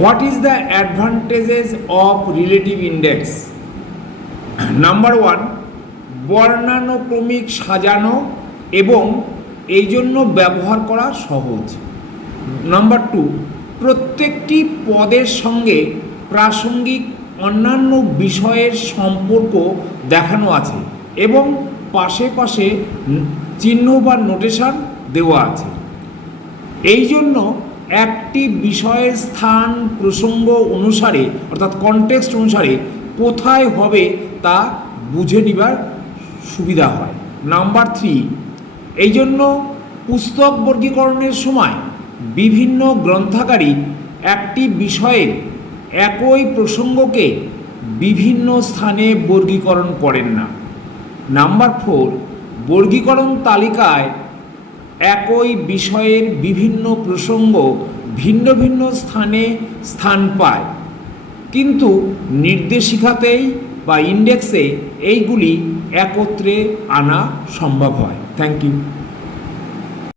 What is the advantages of relative index? Number one, বর্ণানুক্রমিক সাজানো এবং এই জন্য ব্যবহার করা সহজ। নাম্বার টু, প্রত্যেকটি পদের সঙ্গে প্রাসঙ্গিক অন্যান্য বিষয়ের সম্পর্ক দেখানো আছে এবং পাশে পাশে চিহ্ন বা নোটেশন দেওয়া আছে। এই জন্য একটি বিষয়ের স্থান প্রসঙ্গ অনুসারে অর্থাৎ কনটেক্সট অনুসারে কোথায় হবে তা বুঝে নেবার সুবিধা হয়। নাম্বার থ্রি, এই জন্য পুস্তক বর্গীকরণের সময় বিভিন্ন গ্রন্থাগারী একটি বিষয়ের একই প্রসঙ্গকে বিভিন্ন স্থানে বর্গীকরণ করেন না। নাম্বার ফোর, বর্গীকরণ তালিকায় একই বিষয়ের বিভিন্ন প্রসঙ্গ ভিন্ন ভিন্ন স্থানে স্থান পায়, কিন্তু নির্দেশিকাতেই বা ইন্ডেক্সে এইগুলি একত্রে আনা সম্ভব হয়। Thank you.